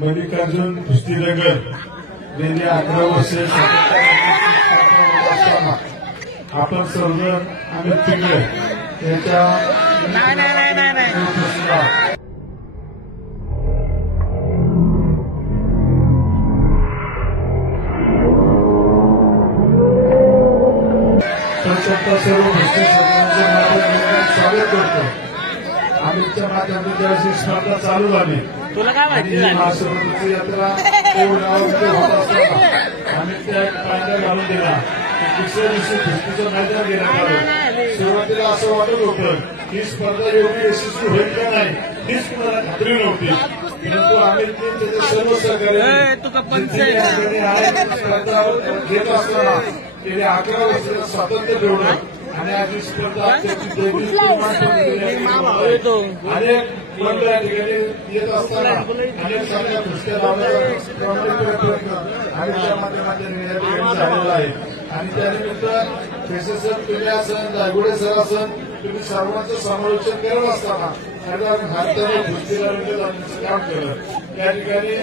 मल्लिकार्जुन कुस्तीनगर गेली 11 वर्षे असताना आपण सर्वजण अमित पिंगळे यांच्या सर्व गोष्टी स्वागत करतो. आम्हीच्या माध्यमातून ज्यावेळी स्पर्धा चालू झाली तुला काय माहिती महाशिवरात्रीची यात्रा होत असताना आम्ही त्या पायऱ्या घालून दिला. दुसऱ्या दिवशी कुस्तीचं मैदान घेण्यात आलं. सुरुवातीला असं वाटत होतं ही स्पर्धा एवढी यशस्वी होईल का नाही हीच कुणाला खात्री नव्हती. परंतु आम्ही त्याचे सर्व सहकार्य स्पर्धा घेत असताना गेल्या 11 वर्षाचं स्वातंत्र्य ठेवलं आणि आज ही स्पर्धा अनेक मंडळ या ठिकाणी येत असताना अनेक चांगल्या कुस्त्या लावण्याचा आम्ही त्या माध्यमातून या ठिकाणी झालेला आहे. आणि त्यानिमित्त केसे सर तुम्ही असन दायगुडे सर असन तुम्ही सर्वांचं समालोचन करत असताना हाताने कुस्तीला आणण्याचं काम केलं. त्या ठिकाणी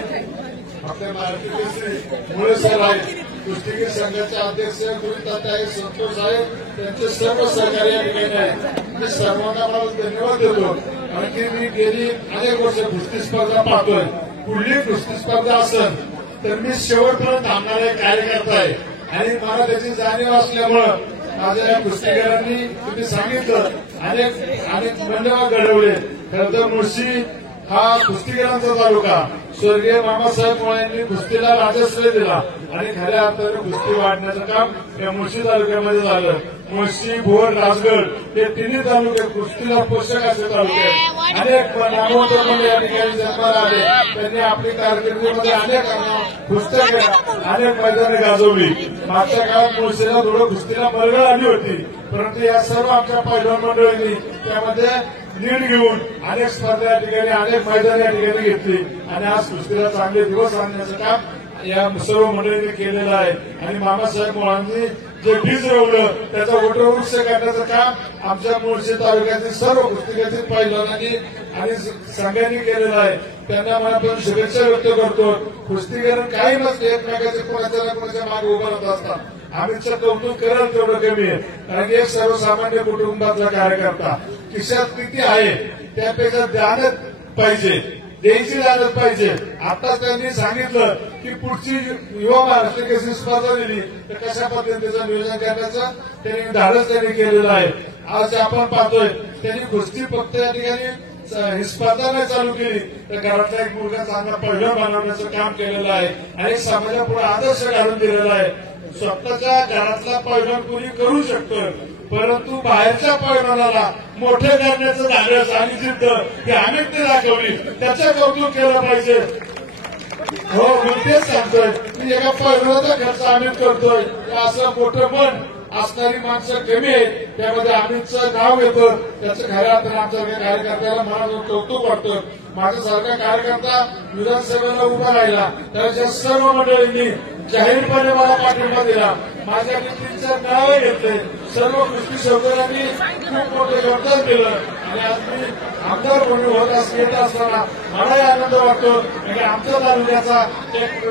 आपल्या महाराष्ट्र मुळे सर आहेत, कुस्तीगीर संघाचे अध्यक्ष गुरुदत्त आहे, संतोष साहेब त्यांचे सर्व सहकारी या ठिकाणी आहेत. मी सर्वांना मला धन्यवाद देतो. कारण की मी गेली अनेक वर्ष कुस्ती स्पर्धा पाहतोय. पुढली कुस्ती स्पर्धा असेल तर मी शेवटपर्यंत थांबणारा कार्यकर्ता आहे आणि मला त्याची जाणीव असल्यामुळं माझ्या या कुस्तीगीरांनी तुम्ही सांगितलं अनेक मंडळ घडवले. खरं तर मुळशी हा कुस्तीगीरांचा तालुका स्वर्गीय मामासाहेब मुळे यांनी कुस्तीला राजश्रय दिला आणि खऱ्या अर्थाने कुस्ती वाढण्याचं काम या मुळशी तालुक्यामध्ये झालं. मुळशी भोर राजगड हे तिन्ही तालुके कुस्तीला पोषक असे तालुके अनेक नामवंत पण या ठिकाणी जन्माला आले. त्यांनी आपली कारकिर्दीमध्ये अनेक कुस्त्या केल्या, अनेक मैदाने गाजवली. मागच्या काळात मुळशीला थोडं कुस्तीला मरगळ आली होती, परंतु या सर्व आमच्या पैलवान मंडळींनी त्यामध्ये लीड घेऊन अनेक स्पर्धा या ठिकाणी अनेक मैदान या ठिकाणी घेतली आणि आज कुस्तीला चांगले दिवस आणण्याचं काम या सर्व मंडळींनी केलेलं आहे. आणि मामासाहेब मुळांनी जे बीज रोवलं त्याचा वटवृक्ष करण्याचं काम आमच्या मुळशी तालुक्यातील सर्व कुस्तीगीर पैलवानांनी आणि संघांनी केलेलं आहे. त्यांना मनापासून शुभेच्छा व्यक्त करतो. कुस्तीगीर काही नसते एकमेकाचे कोणाच्या ना कोणाच्या मागे उभं राहत असतात. आम्हीचं कौतुक कराल तेवढं कमी आहे. कारण की एक सर्वसामान्य कुटुंबातला कार्यकर्ता खिशात किती आहे त्यापेक्षा द्यायलाच पाहिजे, द्यायची जाणत पाहिजे. आताच त्यांनी सांगितलं की पुढची युवा महाराष्ट्र केसरी स्पर्धा दिली तर कशा पद्धतीचं नियोजन करण्याचं त्यांनी धाडस त्यांनी केलेलं आहे. आज आपण पाहतोय त्यांनी कुस्ती फक्त या ठिकाणी ही स्पर्धा नाही चालू केली तर घरातला एक मुलगा चांगला पहिलं बनवण्याचं काम केलेलं आहे आणि समाजापुढे आदर्श घालून दिलेला आहे. स्वतःच्या घरातला पैलवान कोणी करू शकतो, परंतु बाहेरच्या पैलवानाला मोठे करण्याचं धाडस आणि जिद्द ही आम्ही ते दाखवली, त्याचं कौतुक केलं पाहिजे. हो मी तेच सांगतोय की एका पैलवानाचा खर्च आम्ही करतोय असं मोठं मन असणारी माणसं कमी आहेत. त्यामध्ये अमितचं नाव येतं, त्याचं खऱ्या अर्थाने आमच्या कार्यकर्त्याला मनातून कौतुक वाटतं. माझ्यासारखा कार्यकर्ता विधानसभेला उभा राहिला त्याच्या सर्व मंडळींनी जाहीरपणे मला पाठिंबा दिला. माझ्या नीतींचं नाव घेतले. सर्व कुस्ती सहकाऱ्यांनी खूप मोठं योगदान दिलं आणि आज मी आमदार म्हणून होत येत असताना मलाही आनंद वाटतो की आमच्या तालुक्याचा एक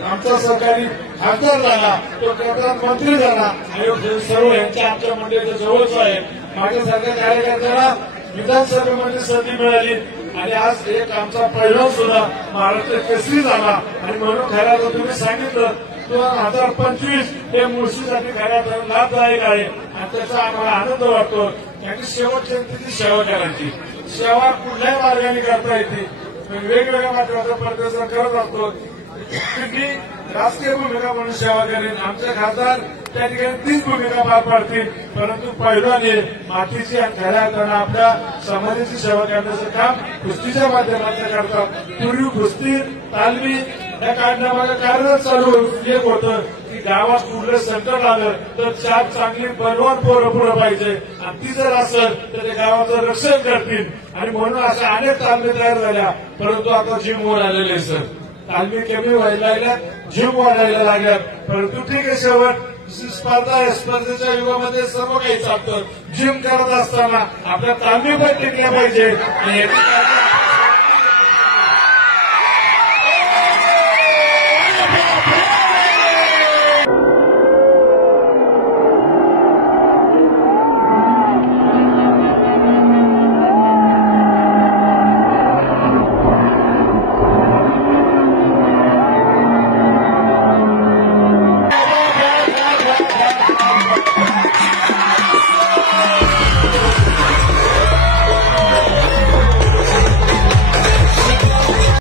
आमचा सहकारी खासदार झाला, तो प्रधानमंत्री झाला आणि सर्व यांच्या आमच्या मंडळीच्या जवळच आहे. माझ्यासारख्या कार्यकर्त्याला विधानसभेमध्ये संधी मिळाली आणि आज एक आमचा पैलवान सुद्धा महाराष्ट्र केसरी झाला. आणि म्हणून खऱ्या तुम्ही सांगितलं 2025 हे मुळशीसाठी खऱ्या लाभदायक आहे आणि त्याचा आम्हाला आनंद वाटतो. त्यांनी शेवट जनतेची सेवा करायची. सेवा कुठल्याही मार्गाने करता येते, वेगवेगळ्या माध्यमाचा प्रदर्शन करत असतो. मी राजकीय भूमिका म्हणून सेवा करेन, आमचे खासदार त्या ठिकाणी तीच भूमिका पार पाडतील, परंतु पैलवानी मातीची आणि खऱ्या अर्थानं आपल्या समाजाची सेवा करण्याचं काम कुस्तीच्या माध्यमातून करतात. पूर्वी कुस्ती तालमी या काढण्यामागे कारणच चालू एक होतं की गावात कुठलं संकट आलं तर 4 चांगली पैलवान पोरं पुढं पाहिजे आणि ती जर असेल तर ते गावाचं रक्षण करतील. आणि म्हणून अशा अनेक तालमी तयार झाल्या, परंतु आता जिम वर आलेले सर तालमी कमी व्हायला लागल्या, जिम वाढायला लागल्या. परंतु ठीक आहे, शेवट स्पर्धा आहे, स्पर्धेच्या युगामध्ये सर्व काही चालतं. जिम करत असताना आपल्या तालमी पण टिकल्या पाहिजे आणि